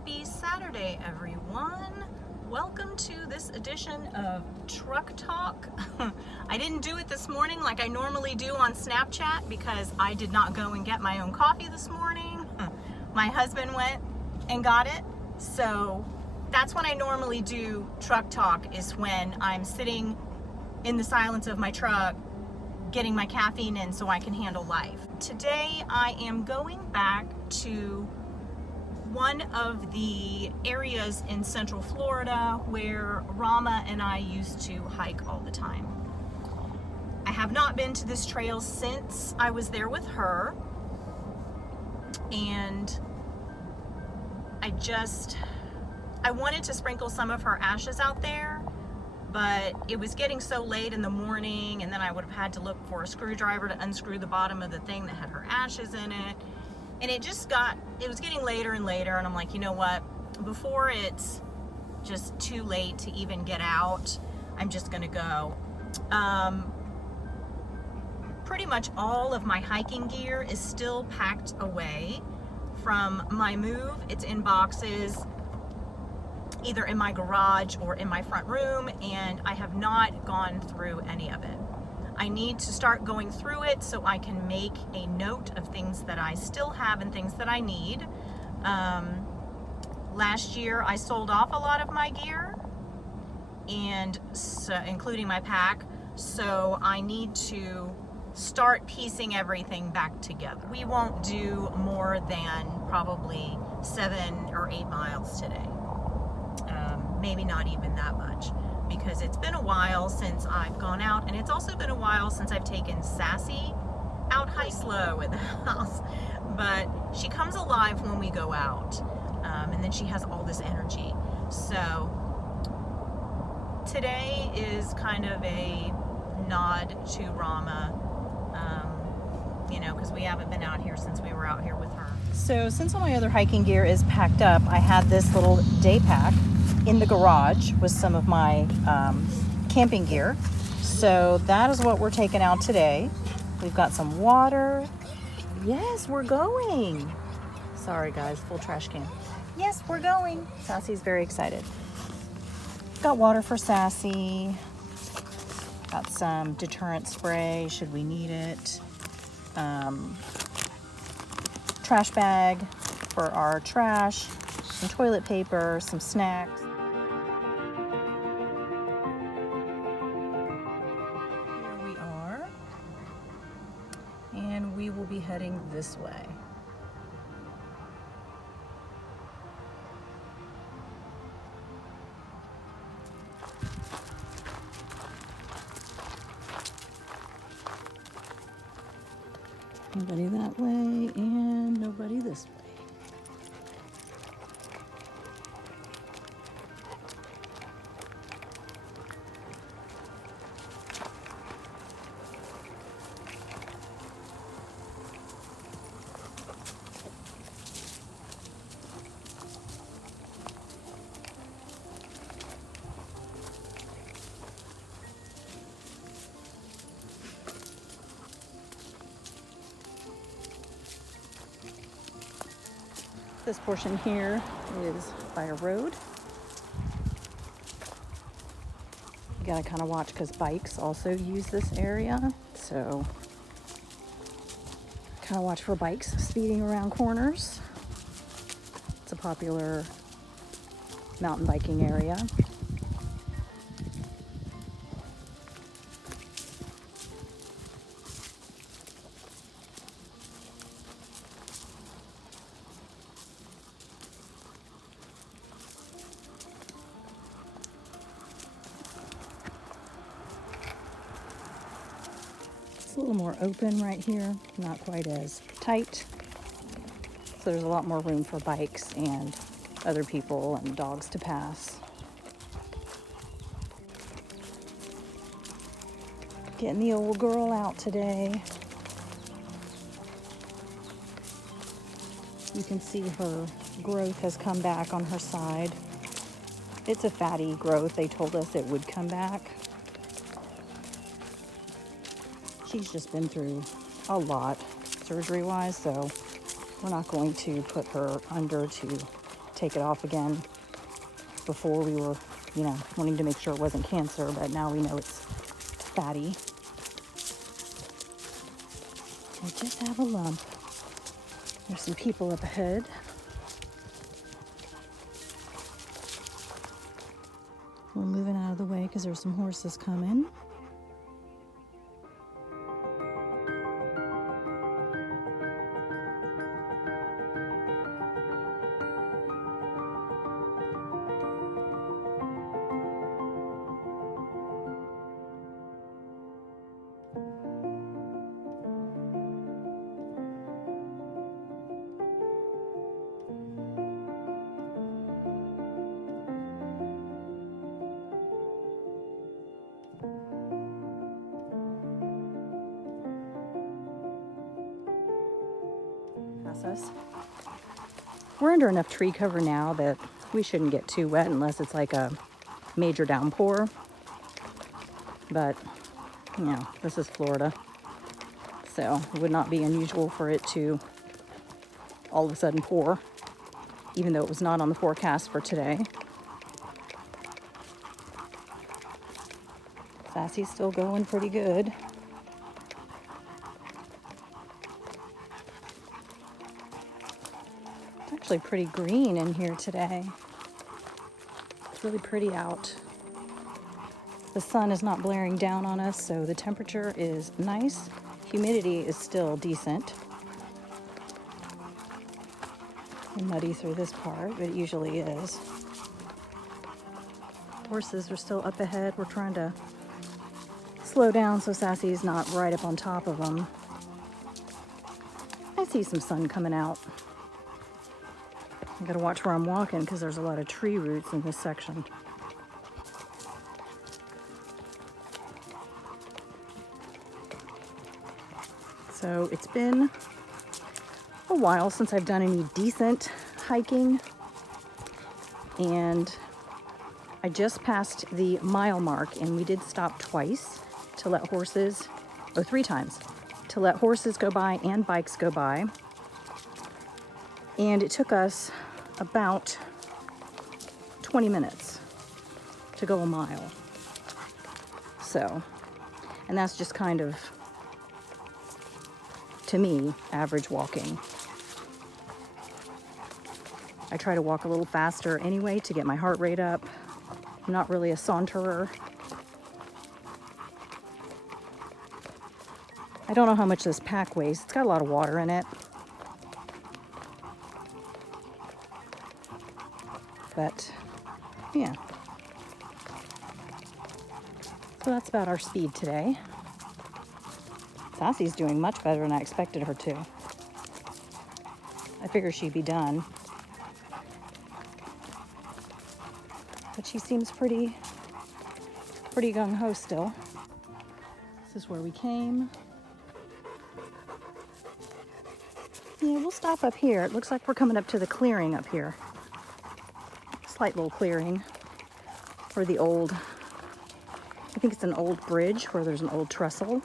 Happy Saturday, everyone. Welcome to this edition of Truck Talk. I didn't do it this morning like I normally do on Snapchat because I did not go and get my own coffee this morning. My husband went and got it. So that's when I normally do Truck Talk, is when I'm sitting in the silence of my truck getting my caffeine in so I can handle life. Today I am going back to one of the areas in Central Florida where Rama and I used to hike all the time. I have not been to this trail since I was there with her, and I wanted to sprinkle some of her ashes out there, but it was getting so late in the morning, and then I would have had to look for a screwdriver to unscrew the bottom of the thing that had her ashes in it. And it was getting later and later, and I'm like, you know what, before it's just too late to even get out, I'm just gonna go. Pretty much all of my hiking gear is still packed away from my move. It's in boxes, either in my garage or in my front room, and I have not gone through any of it. I need to start going through it so I can make a note of things that I still have and things that I need. Last year I sold off a lot of my gear, and so, including my pack, so I need to start piecing everything back together. We won't do more than probably 7 or 8 miles today. Maybe not even that much, because it's been a while since I've gone out, and it's also been a while since I've taken Sassy out high slow at the house. But she comes alive when we go out, and then she has all this energy. So today is kind of a nod to Rama, because we haven't been out here since we were out here with her. So since all my other hiking gear is packed up, I had this little day pack in the garage with some of my camping gear. So that is what we're taking out today. We've got some water. Yes, we're going. Sorry guys, full trash can. Yes, we're going. Sassy's very excited. Got water for Sassy. Got some deterrent spray should we need it. Trash bag for our trash, some toilet paper, some snacks. Here we are, and we will be heading this way. Nobody that way, and nobody this way. This portion here is by a road. You gotta kind of watch because bikes also use this area. So kind of watch for bikes speeding around corners. It's a popular mountain biking area. It's a little more open right here, not quite as tight. So there's a lot more room for bikes and other people and dogs to pass. Getting the old girl out today. You can see her growth has come back on her side. It's a fatty growth. They told us it would come back. She's just been through a lot surgery-wise, so we're not going to put her under to take it off again. Before we were, wanting to make sure it wasn't cancer, but now we know it's fatty. I just have a lump. There's some people up ahead. We're moving out of the way because there's some horses coming. Us. We're under enough tree cover now that we shouldn't get too wet unless it's like a major downpour. But, this is Florida. So it would not be unusual for it to all of a sudden pour, even though it was not on the forecast for today. Sassy's still going pretty good. Actually pretty green in here today. It's really pretty out. The sun is not blaring down on us, so the temperature is nice. Humidity is still decent. And muddy through this part, but it usually is. Horses are still up ahead. We're trying to slow down so Sassy's not right up on top of them. I see some sun coming out. I gotta watch where I'm walking because there's a lot of tree roots in this section. So it's been a while since I've done any decent hiking, and I just passed the mile mark, and we did stop twice to let horses, or 3 times, to let horses go by and bikes go by. And it took us about 20 minutes to go a mile. So, and that's just kind of, to me, average walking. I try to walk a little faster anyway to get my heart rate up. I'm not really a saunterer. I don't know how much this pack weighs. It's got a lot of water in it. But, yeah. So that's about our speed today. Sassy's doing much better than I expected her to. I figured she'd be done. But she seems pretty gung-ho still. This is where we came. Yeah, we'll stop up here. It looks like we're coming up to the clearing up here. Slight little clearing for the old, I think it's an old bridge where there's an old trestle.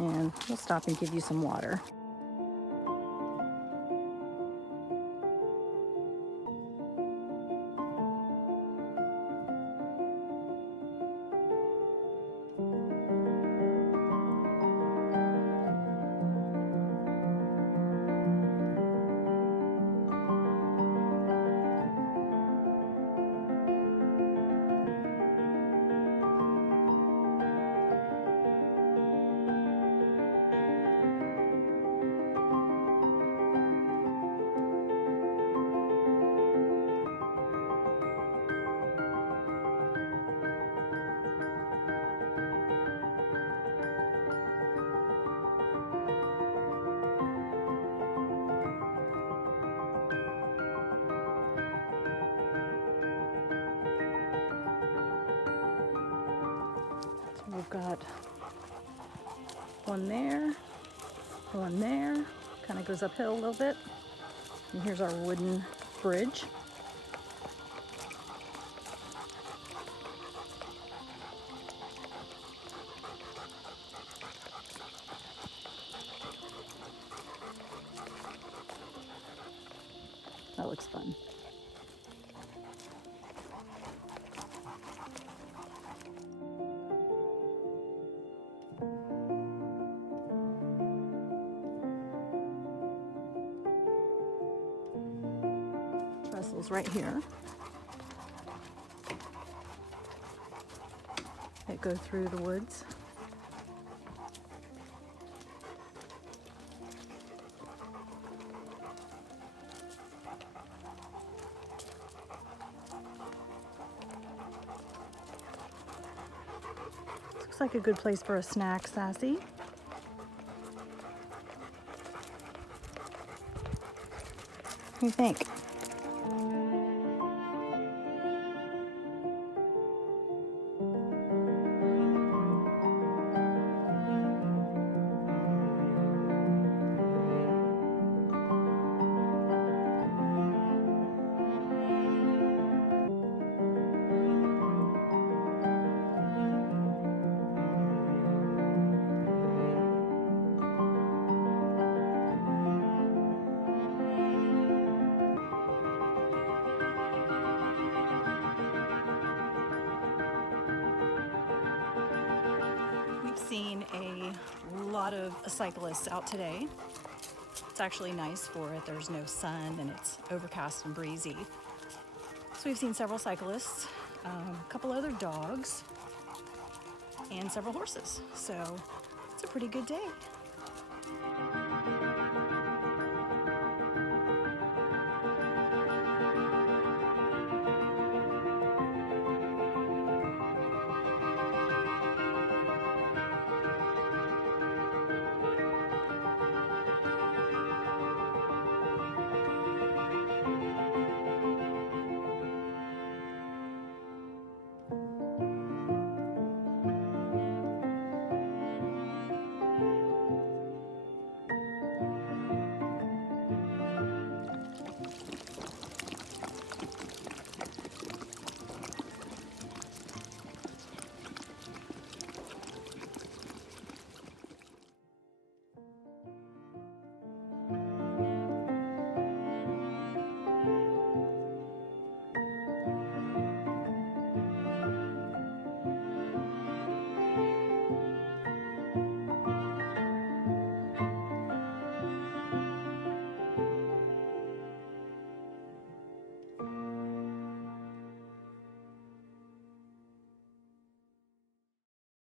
And we'll stop and give you some water. We've got one there, kind of goes uphill a little bit. And here's our wooden bridge. That looks fun. Trestles right here that go through the woods. Looks like a good place for a snack, Sassy. What do you think? Seen a lot of cyclists out today. It's actually nice for it. There's no sun and it's overcast and breezy. So we've seen several cyclists, a couple other dogs, and several horses. So it's a pretty good day.